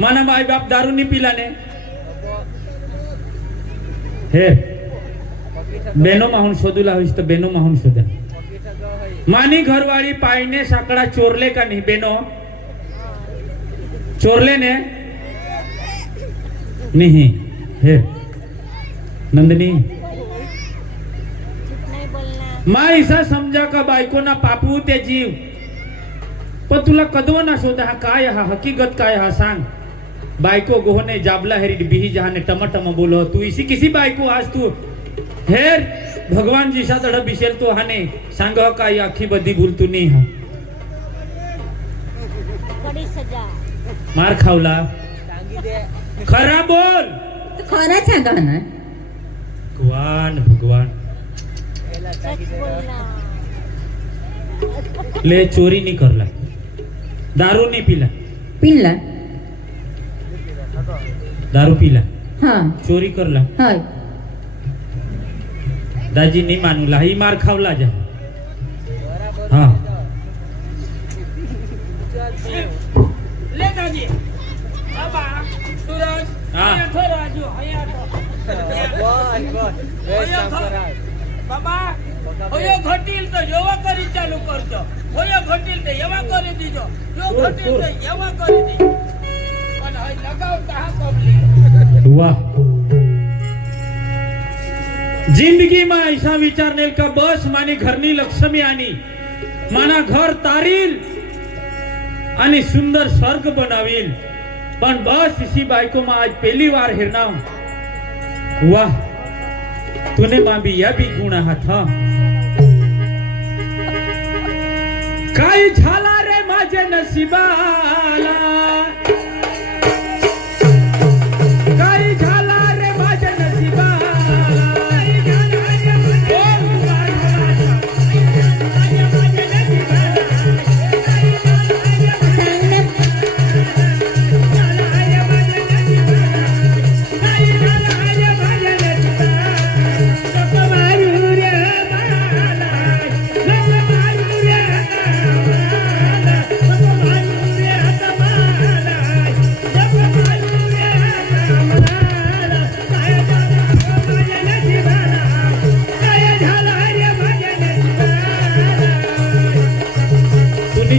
माना माय बाप दारू नहीं पिलाने हे बेनो माहून शोधूला हवीस तर बेनो माहून शोधा मानी घरवाळी पायने साकडा चोरले का नाही बेनो चोरले ने नहीं हे नंदिनी नाही बोलणार मा ऐसा समजा का बायको ना पापू ते जीव पण तुला कदव ना शोधा हा काय हा हकीकत काय हा सांग बायको गोहने जाबला हेरी बिही जहाने टमटम बोलो तू इसी किसी बायको आज तू हेर भगवान जी साथ बिशेल तो हाने सांग काय आखी बदी बोलतू नाही हा कडी सजा मार खावला खरा बोल खरंच सांगा ना भगवान भगवान सच बोलना ले चोरी नहीं करला दारू नहीं पीला पिनला दारू पीला हा चोरी करला होय दाजी नहीं मानूला ही मार खावला जा हाँ ले दाजी बाबा सूरज हाँ। અહીંયા થો રાજુ અહીંયા થો બાબા હોયો ઘટીલ તો એવા કરી ચાલુ કરજો હોયો ઘટીલ તો એવા કરી દીજો જો ઘટીલ તો એવા કરી દીજો પણ હવે લગાવ તા કબલી वाह जिंदगी में ऐसा विचारने का बस मानी घरनी लक्ष्मी आनी माना घर तारील आणि सुंदर स्वर्ग बनावील पण बस इसी बायको में आज पहली बार हिरना वाह तूने मां भी यह भी गुण था काय झाला रे माझे नशिबाला काय झाला रे माझे नशिबाला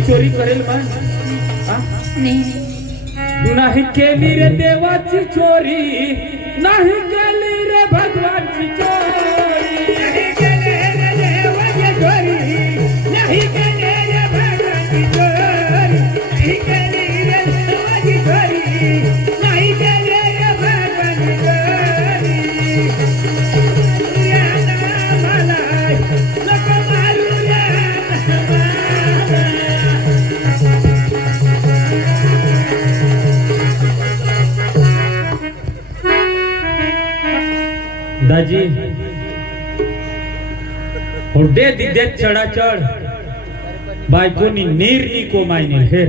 चोरी करेल मग नाही नाही केली रे देवाची चोरी नाही केली रे भगवानची चोरी नाही केली रे देवाची चोरी नाही केली रे भगवानची चोरी नाही केली रे देवाची चोरी नाही केली रे भगवानची चोरी या नामाला नको मारू रे दाजी होडे दिदे चढ़ा चढ़ बायको नी नीर नी को मायने हे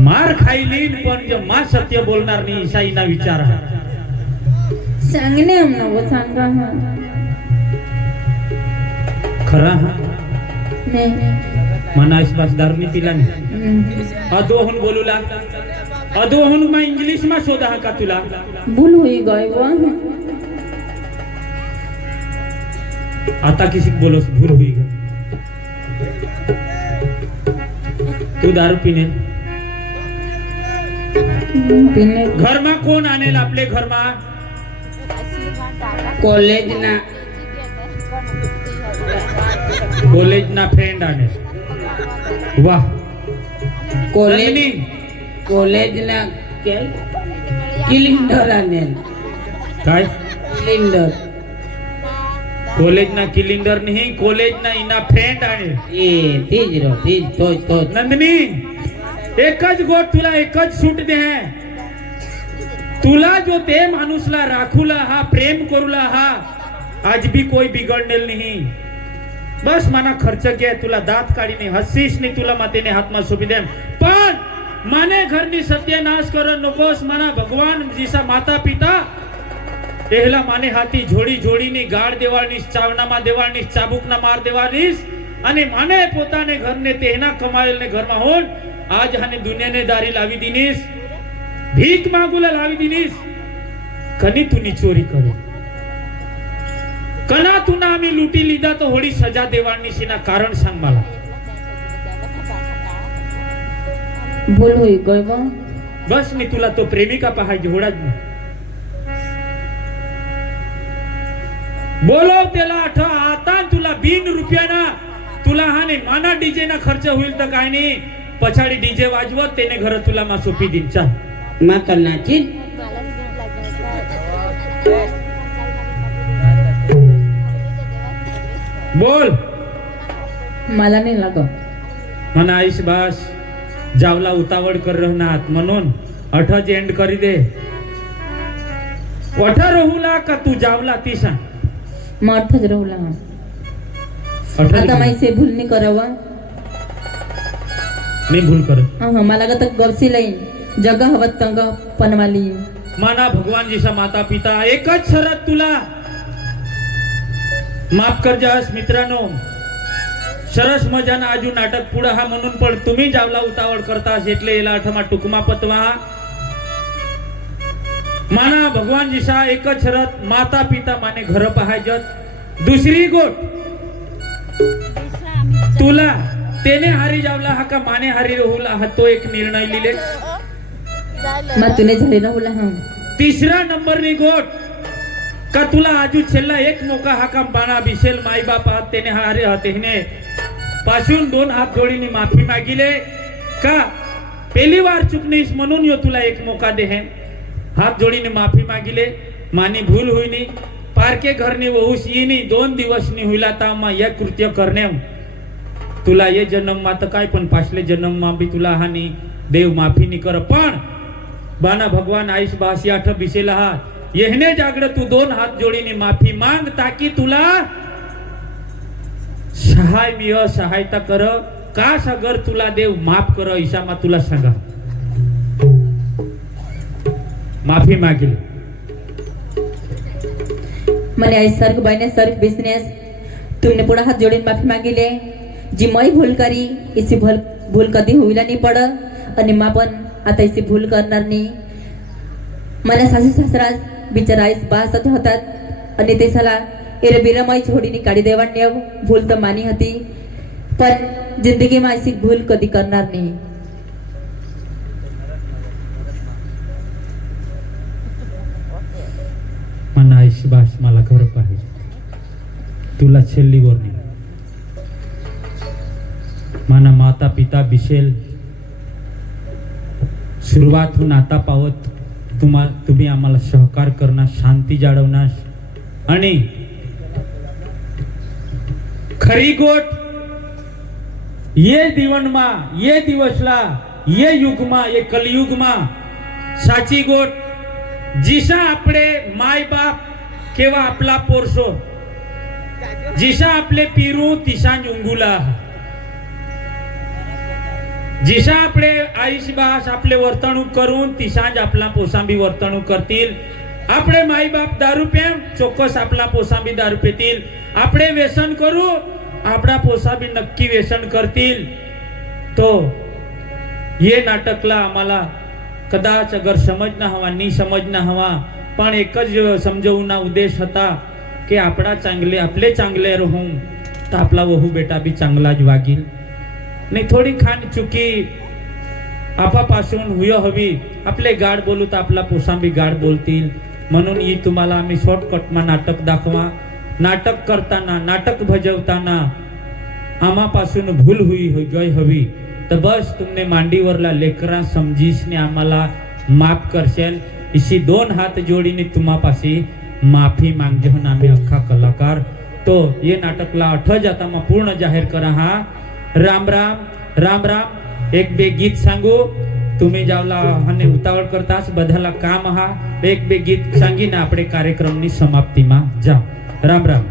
मार खाईली पण जो मां सत्य बोलणार नाही ईसाई ना विचार हा सांगणे आम्हाला वो सांगा हा खरा हा नाही मना इस पास दारू नहीं पिला नहीं हम्म. अदोहन बोलूला अदोहन मा इंग्लिश मा शोधा हा का तुला भूल हुई गई वो आता किसी को बोलो भूल हुई ग तू दारू पीने पीने घर में कोण आणेल आपले घर में कॉलेज ना कॉलेज ना फ्रेंड आने वाह कॉलेज नंदिनी, कॉलेज ना क्या किलिंडर आणेल काय किलिंडर कॉलेज ना किलिंडर नहीं कॉलेज ना इना फ्रेंड आने ये तीज रो तीज तो नंदिनी एकच गोट तुला एकच सूट दे है तुला जो ते माणूसला राखूला हा प्रेम करूला हा आज भी कोई बिघडनेल नहीं बस मना खर्च घे तुला दात काढी नाही हसीस नाही तुला मातेने हातमा सोपी दे पण माने घरनी सत्यानाश कर नकोस मना भगवान जीसा माता पिता एहला माने हाथी झोड़ी झोड़ी नी गाड़ देवानीस चावना मा देवानीस चाबुक ना मार देवानीस અને મને પોતાને ઘરને તેના કમાયેલને ઘરમાં હોન આજ હાને દુનિયાને દારી લાવી દીનીશ, ભીખ માંગુલા લાવી દીનીશ. કની તુની ચોરી કરી, કના તુના આम्ही લૂંટી લીધા તો હોળી સજા દેવાની છે ના કારણ सांग मला. भूल होई गय बा. बस मी तुला तो प्रेमिका पाहायची होडाच नाही. बोलव त्याला आता तुला बिन रुपयाना तुला हा नाही माना डीजे ना खर्च होईल तर काय नाही, पछाडी डीजे वाजवत त्याने घर तुला मा सोपी दिन. चा माता नाची बोल. मला नाही लागत. मना आईश बास जावला उतावळ कर रहनात म्हणून अठज एंड करी दे. अठा रहुला का तू जावला ती सांग. मग अर्थच राहुला. आता माहिती भूल नाही करावा. नाही भूल कर. मला का तर गवसी लाईन जग हवत तंग पनवाली. माना भगवान जीसा माता पिता एकच शरत तुला माफ कर जास. मित्रांनो सरस मजाना आजू नाटक पुढं हा म्हणून पण तुम्ही जावला उतावळ करतास એટલે એલા અઠમા ટૂંકમાં પતવા. माना भगवान जीसा एकच शरत माता पिता माने घर पाहायजत. दुसरी गोट दुसरा आम्ही तुला तेने हारी जावला हा का माने हारी राहुला हा तो एक निर्णय लिहिले. झालं. मग तुने झाले राहुला. हा तिसरा नंबर नी गोट का तुला आजू छेल्ला एक मोका हा का बाणा बिशेल माई बापा तेने हारे हतेने पासून 2 हात जोडीने माफी मागिले का पहिली वार चुकनीस म्हणून यो तुला एक मोका दे है. हात जोडीने माफी मागिले मानी भूल हुईनी पारके घरनी वहुस येनी 2 दिवसनी हुईला ता मा या कृत्य करणे तुला ये जन्म मा तर काय पण पाछले जन्म मा बी तुला हानी देव माफी नी कर. पण बाना भगवान आईश बासी आठ बिसेला हा येहने जागड तू 2 हात जोडीने माफी मांग ताकी तुला सहाय मी सहायता कर. काश अगर तुला देव माफ कर ईशा मा तुला सांगा माफी मागिल. મને આ सर्ग बायने सर्ग बिजनेस तुमने पुढे हात जोडून माफी मागिले. जी मै भूल करी इसी भूल कधी होईला नाही पड आणि मा पण आता इसी भूल करणार नाही. मला सासू सासरास बिचारा आईस बासत होतात आणि ते सला एरबिरमाई छोडीने काढी देवाने भूल तर मानी होती पण जिंदगीમાં अशी भूल कधी करणार नाही. मना आईश बास मला घर पाहिजे. तुला छेल्ली वरणी माना माता पिता बिशेल सुरुवातहून आता पावत तुम्ही आम्हाला सहकार करणार, शांती जाळवणार आणि खरी गोट ये जीवनमा ये दिवसला ये युगमा ये कलियुगमा साची गोट जिसा आपले माय बाप केव्हा आपला पोरसो जिसा आपले पिरू तिसा उंगुला जिसा आपले आईश बास आपले वर्तणूक करून तिसांज आपला पोसांबी वर्तणूक करतील. आपले माई बाप दारू पेम चोक्कस आपला पोसांबी दारू पेतील. आपले व्यसन करू आपला पोसांबी नक्की व्यसन करतील. तो ये नाटकला आम्हाला कदाच अगर समज ना हवा नी समज ना हवा पण एकच समजवून उद्देश होता की आपला चांगले आपले चांगले राहून तर आपला वहू बेटा बी चांगलाच वागील. नाही थोडी खान चुकी आपापासून हुय हवी. आपले गाड बोलू तर आपला पोसांबी गाड बोलतील. म्हणून ही तुम्हाला आम्ही शॉर्टकटमा नाटक दाखवा. नाटक करताना नाटक भजवताना आम्हापासून भूल हुई गई हवी तर बस तुमने मांडीवरला लेकरा समजीसने आम्हाला माफ करशेल. इसी 2 हात जोडीने तुम्हापाशी माफी मागजहन आम्ही अख्खा कलाकार तो ये नाटकला 8 जाता मग पूर्ण जाहीर करा. हा राम राम राम राम. एक बे गीत सांगू तुम्ही जावला हने उतावळ करतास बधाला काम हा एक बे गीत सांगीने આપણે કાર્યક્રમની સમાપ્તિમાં જાઓ. રામ રામ.